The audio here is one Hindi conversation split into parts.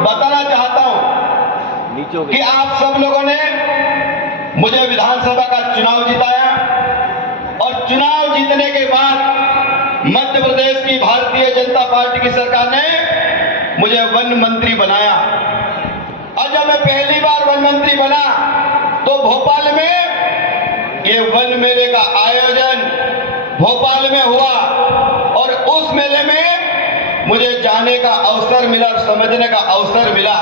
बताना चाहता हूं कि आप सब लोगों ने मुझे विधानसभा का चुनाव जिताया और चुनाव जीतने के बाद मध्य प्रदेश की भारतीय जनता पार्टी की सरकार ने मुझे वन मंत्री बनाया। और जब मैं पहली बार वन मंत्री बना तो भोपाल में ये वन मेले का आयोजन भोपाल में हुआ और उस मेले में मुझे जाने का अवसर मिला और समझने का अवसर मिला।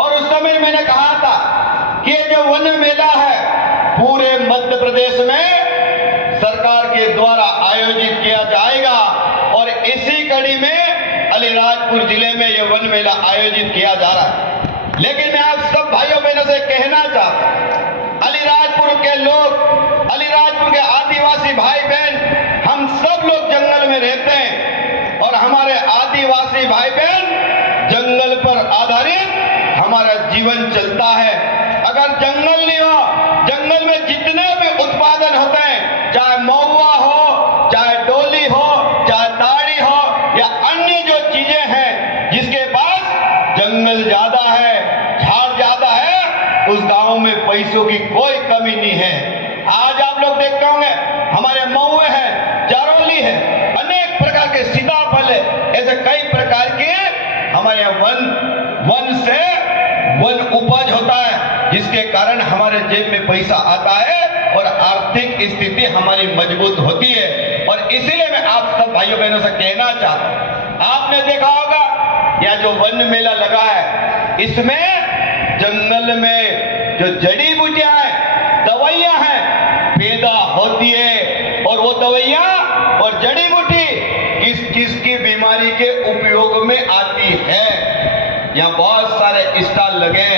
और उस समय मैंने कहा था कि ये जो वन मेला है पूरे मध्य प्रदेश में सरकार के द्वारा आयोजित किया जाएगा और इसी कड़ी में अलीराजपुर जिले में यह वन मेला आयोजित किया जा रहा है। लेकिन मैं आप सब भाइयों बहनों से कहना चाहता हूं, अलीराजपुर के लोग, अलीराजपुर के आदिवासी भाई बहन, हम सब लोग जंगल में रहते हैं और हमारे आदिवासी भाई बहन जंगल पर आधारित हमारा जीवन चलता है। अगर जंगल नहीं हो, जंगल में जितने भी उत्पादन होते हैं, चाहे महुआ हो, चाहे डोली हो, चाहे ताड़ी हो या अन्य जो चीजें हैं, जिसके पास जंगल ज्यादा है, झाड़ ज्यादा है, उस गांव में पैसों की कोई कमी नहीं है। आज आप लोग देखते होंगे हमारे महुए हैं, जारौली है, अनेक प्रकार के सीताफल है, ऐसे कई प्रकार के हमारे वन से वन उपज होता है, जिसके कारण हमारे जेब में पैसा आता है और आर्थिक स्थिति हमारी मजबूत होती है। और इसीलिए मैं आप सब भाइयों बहनों से कहना चाहता हूं, आपने देखा होगा यह जो वन मेला लगा है, इसमें जंगल में जो जड़ी बूटियां हैं, दवाइयां हैं, पैदा होती है और वो दवाइयां और जड़ी बूटी किस किस की बीमारी के उपयोग में आती है। यहाँ बहुत सारे स्टॉल लगे।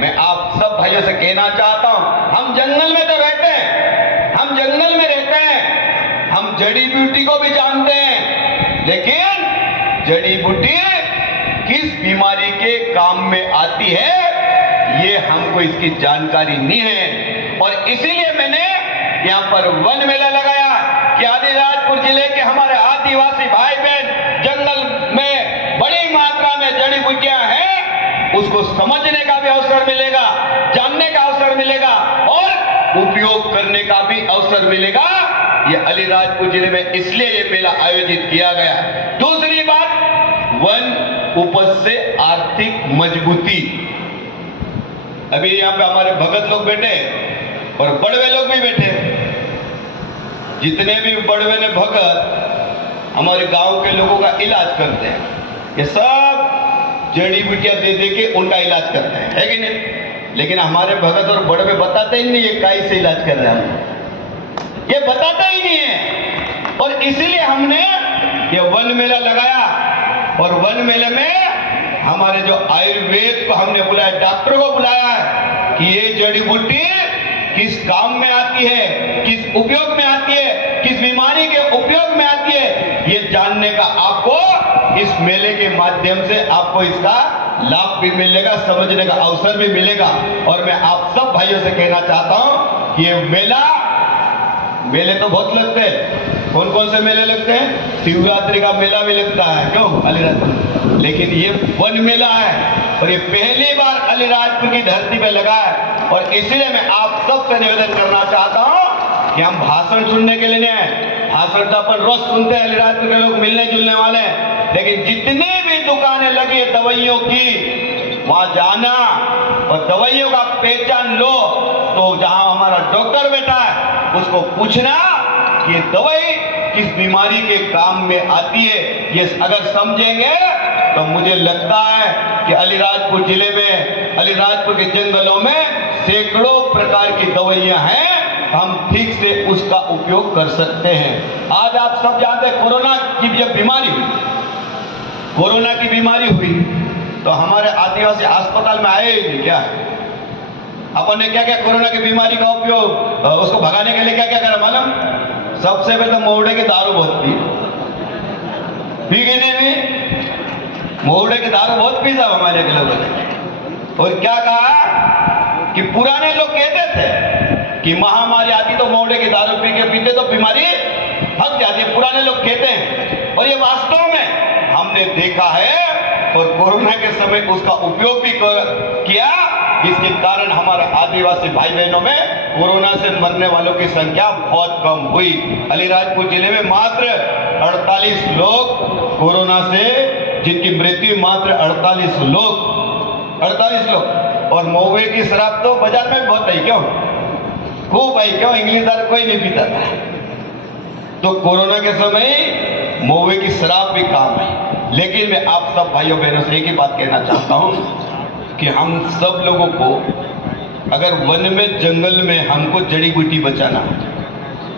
मैं आप सब भाइयों से कहना चाहता हूं, हम जंगल में तो रहते हैं, हम जंगल में रहते हैं, हम जड़ी बूटी को भी जानते हैं, लेकिन जड़ी बूटी किस बीमारी के काम में आती है ये हमको इसकी जानकारी नहीं है। और इसीलिए मैंने यहाँ पर वन मेला लगाया कि अलीराजपुर जिले के हमारे आदिवासी भाई बहन जंगल में बड़ी मात्रा में जड़ी बूटियां हैं, उसको समझने का भी अवसर मिलेगा, जानने का अवसर मिलेगा और उपयोग करने का भी अवसर मिलेगा। ये अलीराजपुर जिले में इसलिए ये मेला आयोजित किया गया। दूसरी बात, वन उपज से आर्थिक मजबूती। अभी यहाँ पे हमारे भगत लोग बैठे और बड़वे लोग भी बैठे, जितने भी बड़वे ने भगत हमारे गांव के लोगों का इलाज करते हैं, ये सब जड़ी बूटियां दे दे के उनका इलाज करते हैं, है कि नहीं? लेकिन हमारे भगत और बड़वे बताते ही नहीं ये काई से इलाज कर रहे हैं, ये बताते ही नहीं है। और इसलिए हमने ये वन मेला लगाया और वन मेले में हमारे जो आयुर्वेद को हमने बुलाया, डॉक्टर को बुलाया है कि ये जड़ी बूटी किस काम में आती है, किस उपयोग में आती है, किस बीमारी के उपयोग में आती है, ये जानने का आपको इस मेले के माध्यम से आपको इसका लाभ भी मिलेगा, समझने का अवसर भी मिलेगा। और मैं आप सब भाइयों से कहना चाहता हूं कि ये मेले तो बहुत लगते हैं। कौन कौन से मेले लगते हैं? शिवरात्रि का मेला भी लगता है, क्यों अलीराजपुर, लेकिन ये वन मेला है और ये पहली बार अलीराजपुर की धरती पे लगा है। और इसलिए मैं आप सबसे निवेदन करना चाहता हूं कि हम भाषण सुनने के लिए नहीं आए, भाषण तो अपन रोज सुनते हैं, अलीराजपुर के लोग मिलने जुलने वाले हैं, लेकिन जितनी भी दुकानें लगी है दवाइयों की, वहां जाना और दवाइयों का पहचान लो, तो जहां हमारा डॉक्टर बैठा है उसको पूछना कि दवाई किस बीमारी के काम में आती है। ये अगर समझेंगे तो मुझे लगता है कि अलीराजपुर जिले में, अलीराजपुर के जंगलों में सैकड़ों प्रकार की दवाइयां हैं, हम ठीक से उसका उपयोग कर सकते हैं। आज आप सब जानते हैं कोरोना की जब बीमारी हुई, कोरोना की बीमारी हुई तो हमारे आदिवासी अस्पताल में आए ही नहीं। क्या अपन ने क्या क्या कोरोना की बीमारी का उपयोग, उसको भगाने के लिए क्या क्या करा मालूम? सबसे पहले तो मोहड़े के दारू बहुत पी गई नहीं, मोहड़े के दारू बहुत पी साहब हमारे के लोगों ने। और क्या कहा कि पुराने लोग कहते थे कि महामारी आती तो मोहड़े की दारू पी के पीते तो बीमारी भाग जाती है, पुराने लोग कहते हैं। और ये वास्तव में हमने देखा है और कोरोना के समय उसका उपयोग भी किया, जिसके कारण हमारे आदिवासी भाई बहनों में कोरोना से मरने वालों की संख्या बहुत कम हुई। अलीराजपुर जिले में मात्र 48 लोग कोरोना से, जिनकी मृत्यु मात्र 48 लोग। और महुए की शराब तो बाजार में बहुत आई, क्यों खूब आई, क्यों इंग्लिशदार कोई नहीं पीता था। तो कोरोना के समय महुए की शराब भी काम आई। लेकिन मैं आप सब भाइयों बहनों से एक ही बात कहना चाहता हूं कि हम सब लोगों को अगर वन में, जंगल में हमको जड़ी बूटी बचाना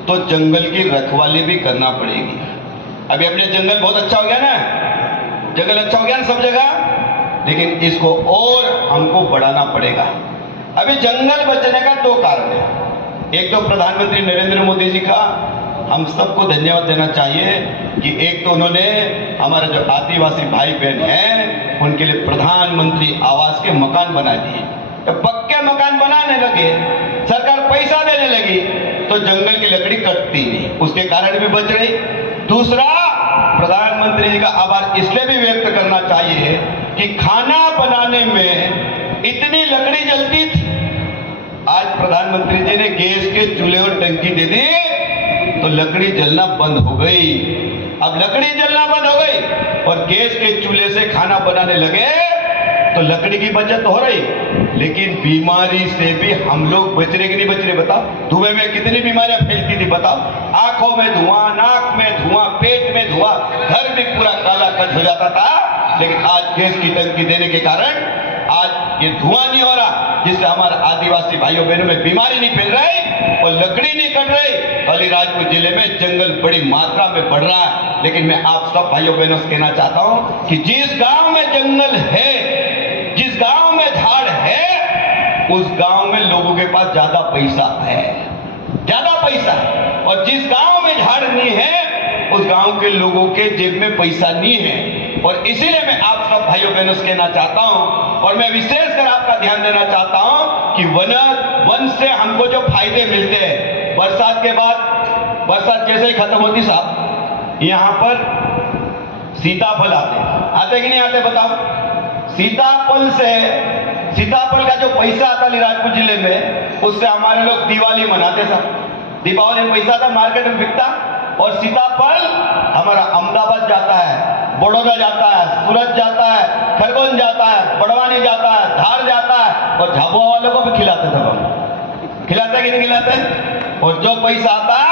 तो जंगल की रखवाली भी करना पड़ेगी। अभी अपने जंगल बहुत अच्छा हो गया ना, जंगल अच्छा हो गया ना सब जगह, लेकिन इसको और हमको बढ़ाना पड़ेगा। अभी जंगल बचने का 2 कारण है। एक तो प्रधानमंत्री नरेंद्र मोदी जी का हम सबको धन्यवाद देना चाहिए कि एक तो उन्होंने हमारे जो आदिवासी भाई बहन हैं उनके लिए प्रधानमंत्री आवास के मकान बना दिए। तो पक्के मकान बनाने लगे, सरकार पैसा देने लगी, तो जंगल की लकड़ी कटती नहीं, उसके कारण भी बच रही। दूसरा, प्रधानमंत्री जी का आभार इसलिए भी व्यक्त करना चाहिए कि खाना बनाने में इतनी लकड़ी जलती थी, आज प्रधानमंत्री जी ने गैस के चूल्हे और टंकी दे दी तो लकड़ी जलना बंद हो गई। अब लकड़ी जलना बंद हो गई और गैस के चूल्हे से खाना बनाने लगे तो लकड़ी की बचत हो रही, लेकिन बीमारी से भी हम लोग बच रहे कि नहीं बच रहे बताओ। धुएं में कितनी बीमारियां फैलती थी बताओ, आंखों में धुआं, नाक में धुआं, पेट में धुआं, घर भी पूरा काला कच हो जाता था। लेकिन आज गैस की टंकी देने के कारण आज ये धुआं नहीं हो रहा, जिससे हमारे आदिवासी भाइयों बहनों में बीमारी नहीं फैल रही और लकड़ी नहीं कट रही। अलीराजपुर जिले में जंगल बड़ी मात्रा में बढ़ रहा है। लेकिन मैं आप सब भाइयों बहनों से कहना चाहता हूं कि जिस गांव में जंगल है, जिस गांव में झाड़ है, उस गांव में लोगों के पास ज्यादा पैसा है, ज्यादा पैसा है। और जिस गांव में झाड़ नहीं है, उस गांव के लोगों के जेब में पैसा नहीं है। और इसीलिए मैं आप सब भाइयों बहनों से कहना चाहता हूं और मैं विशेषकर आपका ध्यान देना चाहता हूं कि वन से हमको जो फायदे मिलते हैं, बरसात के बाद, बरसात जैसे ही खत्म होती साहब, यहां पर सीताफल आते कि नहीं आते बताओ। सीताफल से, सीताफल का जो पैसा आता अलीराजपुर जिले में, उससे हमारे लोग दिवाली मनाते साहब। दीपावली में पैसा था, मार्केट में बिकता। और सीताफल हमारा अहमदाबाद जाता है, बड़ौदा जाता है, सूरत जाता है, खरगोन जाता है, बड़वानी जाता है, धार जाता है और झाबुआ वालों को भी खिलाते सब हम। खिलाते कि नहीं खिलाते? और जो पैसा आता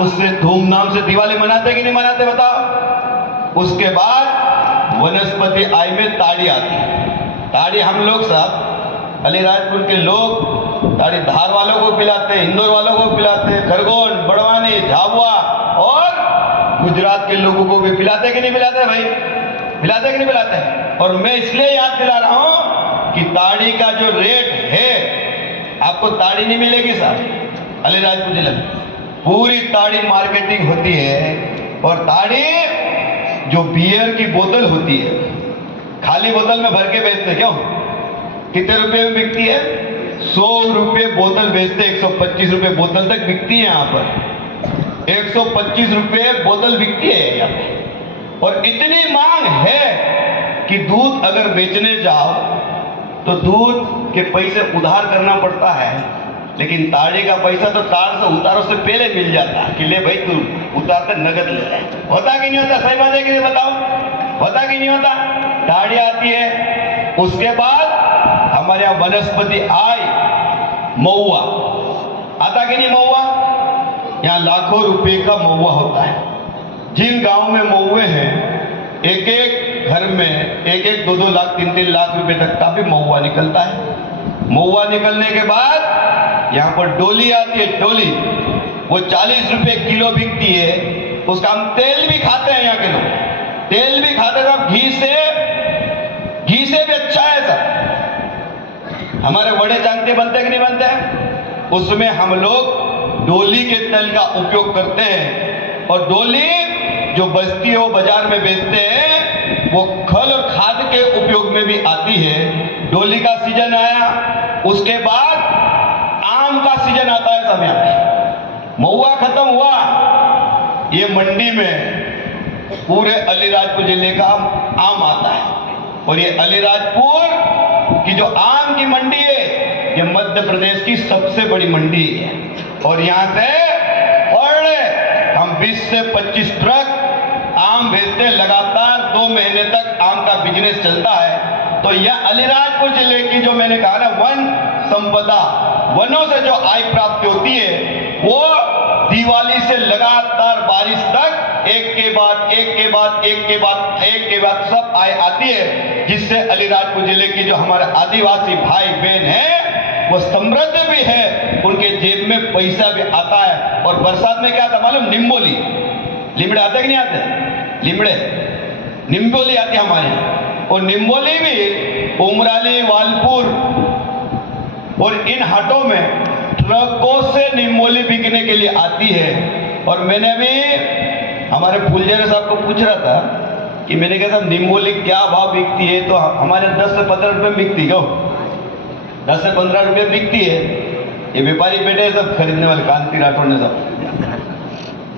उससे धूमधाम से दिवाली मनाते कि नहीं मनाते बताओ। उसके बाद वनस्पति आय में ताड़ी आती है। ताड़ी हम लोग साहब अलीराजपुर के लोग ताड़ी धार वालों को पिलाते हैं, इंदौर वालों को पिलाते हैं, खरगोन, बड़वानी, झाबुआ और गुजरात के लोगों को भी पिलाते कि नहीं पिलाते भाई? पिलाते कि नहीं पिलाते? और मैं इसलिए याद दिला रहा हूं कि ताड़ी का जो रेट है, आपको ताड़ी नहीं मिलेगी साहब अलीराजपुर जिले में। पूरी ताड़ी मार्केटिंग होती है और ताड़ी जो बियर की बोतल होती है, खाली बोतल में भर के बेचते, क्यों? कितने रुपए में बिकती है? 100 रुपए बोतल बेचते, 125 रुपए बोतल तक बिकती है यहाँ पर। 125 रुपए बोतल बिकती है यहाँ पे। और इतनी मांग है कि दूध अगर बेचने जाओ तो दूध के पैसे उधार करना पड़ता है, लेकिन ताड़ी का पैसा तो तार से उतारो से पहले मिल जाता है कि ले भाई तू उतार कर नगद ले रहा है। होता कि नहीं होता? सही बात है कि नहीं बताओ? होता कि नहीं होता? ताड़ी आती है, उसके बाद हमारे यहाँ वनस्पति आय, महुआ आता कि नहीं? महुआ यहाँ लाखों रुपए का महुआ होता है। जिन गांव में महुए हैं, एक एक घर में 1-1, 2-2 लाख, 3-3 लाख रुपए तक का भी महुआ निकलता है। महुआ निकलने के बाद यहाँ पर डोली आती है, डोली वो 40 रुपए किलो बिकती है। उसका हम तेल भी खाते हैं, यहाँ के लोग तेल भी खाते हैं, घी से भी अच्छा है सर। हमारे बड़े चांगते बनते कि नहीं बनते हैं? उसमें हम लोग डोली के तेल का उपयोग करते हैं। और डोली जो बस्ती हो बाजार में बेचते हैं, वो खल और खाद के उपयोग में भी आती है। डोली का सीजन आया, उसके बाद आम का सीजन आता है सब यहाँ पे। महुआ खत्म हुआ, ये मंडी में पूरे अलीराजपुर जिले का आम आता है। और ये अलीराजपुर की जो आम की मंडी है, ये मध्य प्रदेश की सबसे बड़ी मंडी है। और यहाँ से और हम 20 से 25 ट्रक आम भेजते हैं, लगातार 2 महीने तक आम का बिजनेस चलता है। तो यह अलीराजपुर जिले की जो मैंने कहा ना वन संपदा, वनों से जो आय प्राप्ति होती है, वो दिवाली से लगातार बारिश तक एक के बाद एक के बाद एक के बाद एक के बाद सब आय आती है, जिससे अलीराजपुर जिले की जो हमारे आदिवासी भाई बहन हैं वो समृद्ध भी है, उनके जेब में पैसा भी आता है। और बरसात में क्या आता मालूम, निम्बोली, लिमड़े आते कि नहीं आते, लिमड़े निम्बोली आती है हमारे यहाँ। और निम्बोली भी उमराली, वालपुर और इन हाटों में ट्रकों से निम्बोली बिकने के लिए आती है। और मैंने भी हमारे फुलझरे साहब को पूछ रहा था कि मैंने कहा साहब निम्बोली क्या भाव बिकती है, तो हमारे 10 से 15 रुपये बिकती, क्यों 10 से 15 रुपये बिकती है। ये व्यापारी बैठे हैं सब खरीदने वाले, कांति राठौड़ ने सब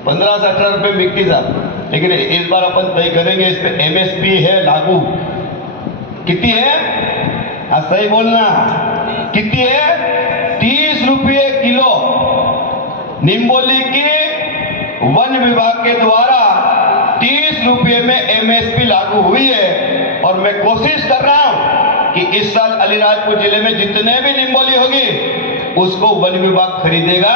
15 से 18 रुपये बिकती साहब। लेकिन इस बार अपन तय करेंगे, इस पे MSP है लागू, कितनी है, हाँ सही बोलना, कितनी है, 30 रुपये किलो। निम्बोली की वन विभाग के द्वारा 30 रुपये में MSP लागू हुई है। और मैं कोशिश कर रहा हूं कि इस साल अलीराजपुर जिले में जितने भी निम्बोली होगी उसको वन विभाग खरीदेगा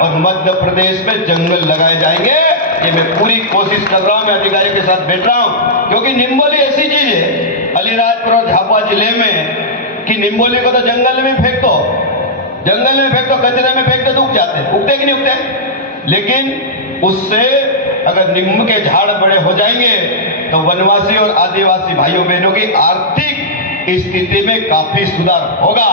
और मध्य प्रदेश में जंगल लगाए जाएंगे। ये मैं पूरी कोशिश कर रहा हूं, मैं अधिकारियों के साथ बैठ रहा हूं, क्योंकि निम्बोली ऐसी चीज है अलीराजपुर और झाबुआ जिले में कि निम्बोली को तो जंगल में फेंक दो, जंगल में फेंक दो, कचरे में फेंक दो तो उग जाते हैं, उगते कि नहीं उगते। लेकिन उससे अगर नीम के झाड़ बड़े हो जाएंगे तो वनवासी और आदिवासी भाइयों बहनों की आर्थिक स्थिति में काफी सुधार होगा।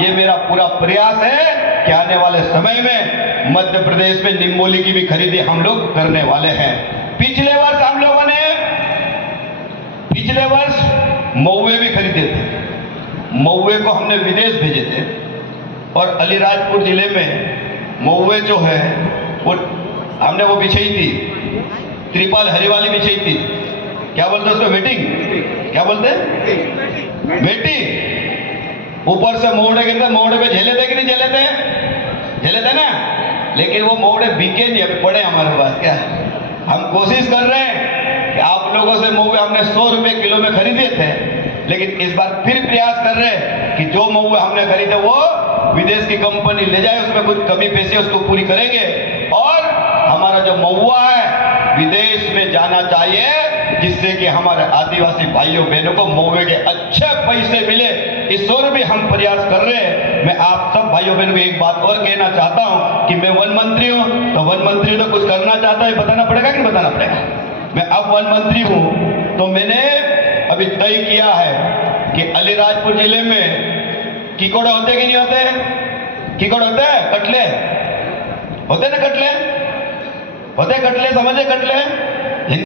ये मेरा पूरा प्रयास है कि आने वाले समय में मध्य प्रदेश में निम्बोली की भी खरीदी हम लोग करने वाले हैं। पिछले वर्ष हम लोगों ने महुए भी खरीदे थे, महुए को हमने विदेश भेजे थे। और अलीराजपुर जिले में महुए जो है वो हमने वो बिछाई थी, त्रिपाल हरी वाली बिछाई थी, क्या बोलते उसको, वेटिंग, क्या बोलते, वेटिंग। ऊपर से मोहड़े के अंदर, मोहड़े पे झेले थे कि नहीं झेले थे, झेले थे ना। लेकिन वो मोहड़े बिके नहीं, अभी पड़े हमारे पास। क्या हम कोशिश कर रहे हैं कि आप लोगों से महुए हमने 100 रुपये किलो में खरीदे थे, लेकिन इस बार फिर प्रयास कर रहे हैं कि जो महुए हमने खरीदे वो विदेश की कंपनी ले जाए, उसमें कुछ कमी पेशी उसको पूरी करेंगे। और हमारा जो महुआ है विदेश में जाना चाहिए, जिससे कि हमारे आदिवासी भाइयों बहनों को महुए के अच्छे पैसे मिले। इस ओर भी हम प्रयास कर रहे हैं। मैं आप सब भाइयों बहनों को एक बात और कहना चाहता हूं कि मैं वन मंत्री हूं, तो वन मंत्री तो कुछ करना चाहता है, बताना पड़ेगा कि नहीं बताना पड़ेगा। मैं अब वन मंत्री हूं तो मैंने अभी तय किया है कि अलीराजपुर जिले में कीकोड़े होते कि नहीं होते, कीकोड़े होते हैं, कटले होते ना, कटले होते, कटले समझे, कटले